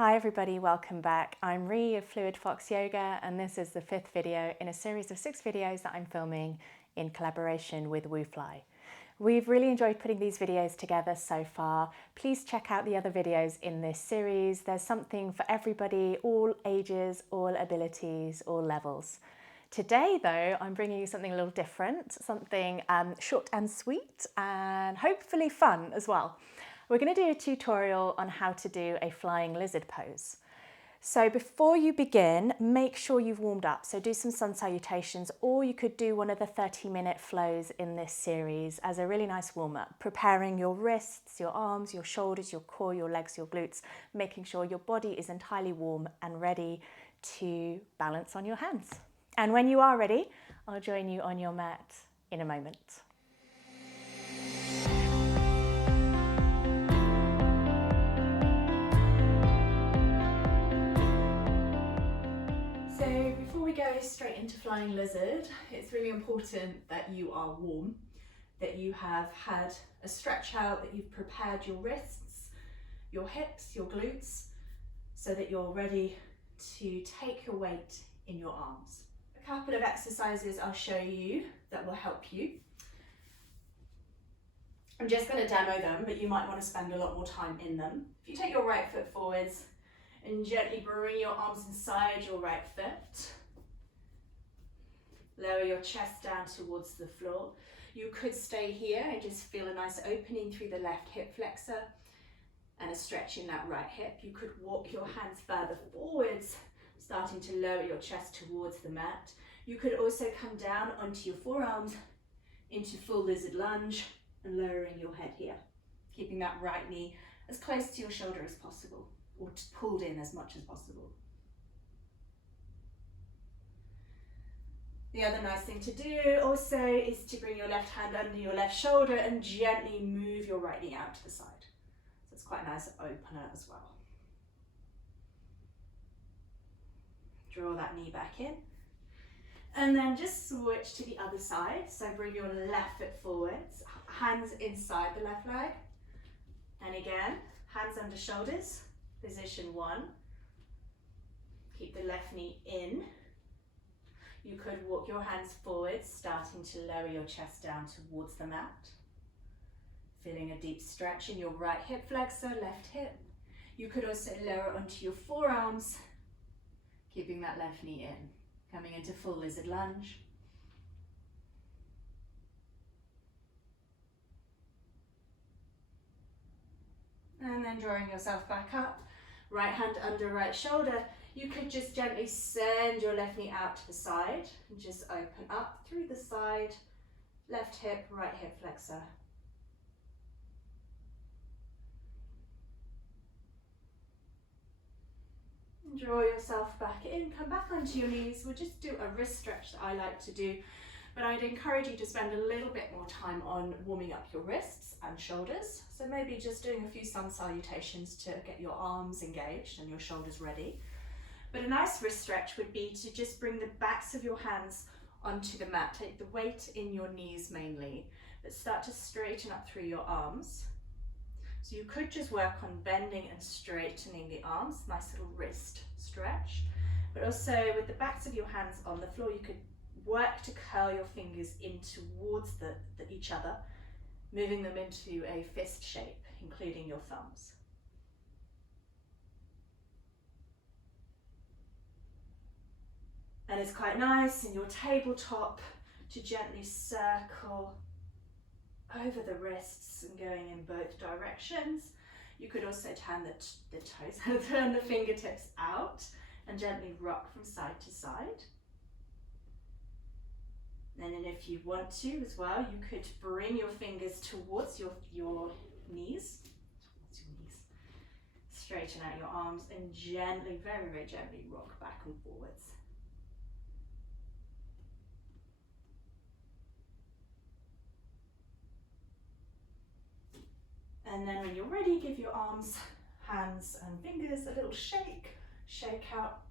Hi everybody, welcome back. I'm Rhi of Fluid Fox Yoga, and this is the 5th video in a series of 6 videos that I'm filming in collaboration with WooFly. We've really enjoyed putting these videos together so far. Please check out the other videos in this series. There's something for everybody, all ages, all abilities, all levels. Today though, I'm bringing you something a little different, something short and sweet and hopefully fun as well. We're going to do a tutorial on how to do a flying lizard pose. So before you begin, make sure you've warmed up. So do some sun salutations, or you could do one of the 30-minute flows in this series as a really nice warm-up, preparing your wrists, your arms, your shoulders, your core, your legs, your glutes, making sure your body is entirely warm and ready to balance on your hands. And when you are ready, I'll join you on your mat in a moment. So before we go straight into flying lizard, it's really important that you are warm, that you have had a stretch out, that you've prepared your wrists, your hips, your glutes, so that you're ready to take your weight in your arms. A couple of exercises I'll show you that will help you. I'm just going to demo them, but you might want to spend a lot more time in them. If you take your right foot forwards and gently bring your arms inside your right foot, lower your chest down towards the floor. You could stay here and just feel a nice opening through the left hip flexor and a stretch in that right hip. You could walk your hands further forwards, starting to lower your chest towards the mat. You could also come down onto your forearms into full lizard lunge and lowering your head here, keeping that right knee as close to your shoulder as possible, or pulled in as much as possible. The other nice thing to do also is to bring your left hand under your left shoulder and gently move your right knee out to the side. So it's quite a nice opener as well. Draw that knee back in. And then just switch to the other side. So bring your left foot forwards, hands inside the left leg. And again, hands under shoulders, position 1. Keep the left knee in. You could walk your hands forward, starting to lower your chest down towards the mat. Feeling a deep stretch in your right hip flexor, left hip. You could also lower onto your forearms, keeping that left knee in. Coming into full lizard lunge. And then drawing yourself back up, right hand under right shoulder. You could just gently send your left knee out to the side and just open up through the side, left hip, right hip flexor. And draw yourself back in, come back onto your knees. We'll just do a wrist stretch that I like to do, but I'd encourage you to spend a little bit more time on warming up your wrists and shoulders. So maybe just doing a few sun salutations to get your arms engaged and your shoulders ready. But a nice wrist stretch would be to just bring the backs of your hands onto the mat. Take the weight in your knees mainly, but start to straighten up through your arms. So you could just work on bending and straightening the arms, nice little wrist stretch. But also with the backs of your hands on the floor, you could work to curl your fingers in towards each other, moving them into a fist shape, including your thumbs. And it's quite nice in your tabletop to gently circle over the wrists and going in both directions. You could also turn the toes, turn the fingertips out and gently rock from side to side. And then if you want to as well, you could bring your fingers towards your knees, straighten out your arms and gently, very, very gently rock back and forwards. And then when you're ready, give your arms, hands and fingers a little shake. Shake out,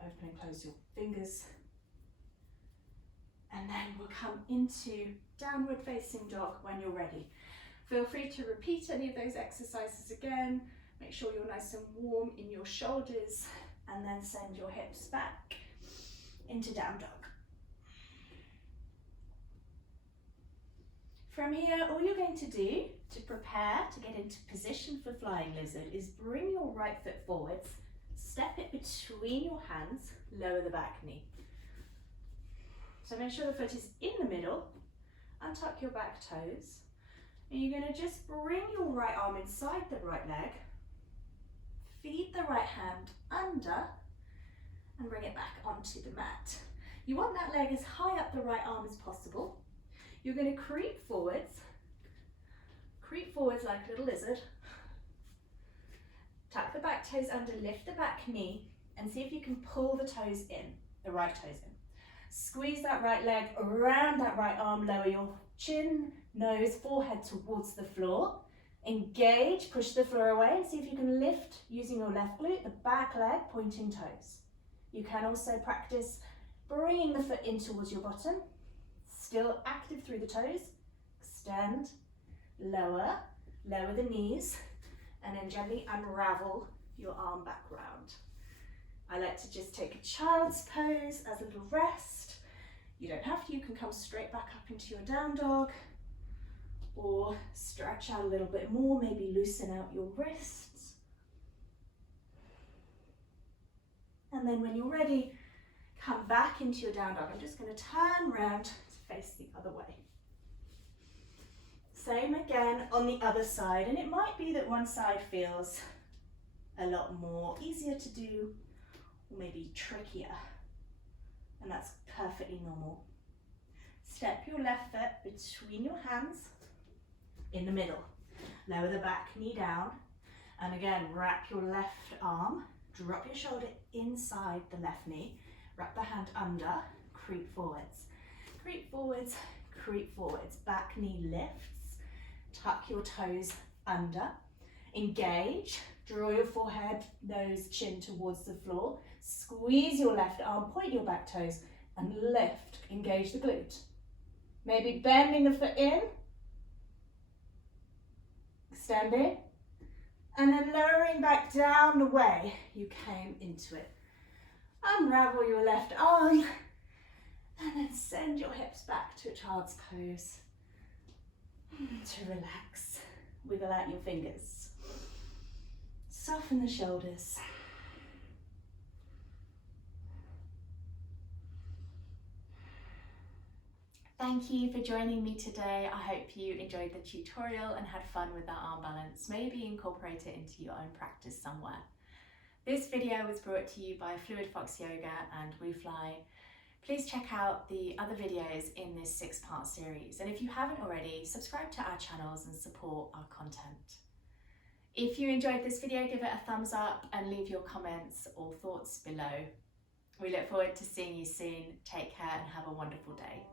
open and close your fingers. And then we'll come into downward facing dog when you're ready. Feel free to repeat any of those exercises again, Make sure you're nice and warm in your shoulders, and then send your hips back into down dog. From here, all you're going to do to prepare to get into position for flying lizard is bring your right foot forwards, step it between your hands, lower the back knee. So make sure the foot is in the middle, untuck your back toes, and you're going to just bring your right arm inside the right leg, feed the right hand under, and bring it back onto the mat. You want that leg as high up the right arm as possible. You're going to creep forwards like a little lizard. Tuck the back toes under, lift the back knee, and see if you can pull the toes in, the right toes in. Squeeze that right leg around that right arm, lower your chin, nose, forehead towards the floor. Engage, push the floor away, and see if you can lift using your left glute, the back leg, pointing toes. You can also practice bringing the foot in towards your bottom, still active through the toes, extend, lower the knees, and then gently unravel your arm back round. I like to just take a child's pose as a little rest. You don't have to, you can come straight back up into your down dog, or stretch out a little bit more, maybe loosen out your wrists. And then when you're ready, come back into your down dog. I'm just going to turn around to face the other way. Same again on the other side, and it might be that one side feels a lot more easier to do, or maybe trickier, and that's perfectly normal. Step your left foot between your hands in the middle. Lower the back knee down, and again, wrap your left arm, drop your shoulder inside the left knee, wrap the hand under, creep forwards, back knee lifts, tuck your toes under, engage, draw your forehead, nose, chin towards the floor, squeeze your left arm, point your back toes, and lift, engage the glute. Maybe bending the foot in, extending, and then lowering back down the way you came into it. Unravel your left arm, and then send your hips back to a child's pose. To relax, wiggle out your fingers. Soften the shoulders. Thank you for joining me today. I hope you enjoyed the tutorial and had fun with that arm balance. Maybe incorporate it into your own practice somewhere. This video was brought to you by Fluid Fox Yoga and WooFly. Please check out the other videos in this 6-part series. And if you haven't already, subscribe to our channels and support our content. If you enjoyed this video, give it a thumbs up and leave your comments or thoughts below. We look forward to seeing you soon. Take care and have a wonderful day.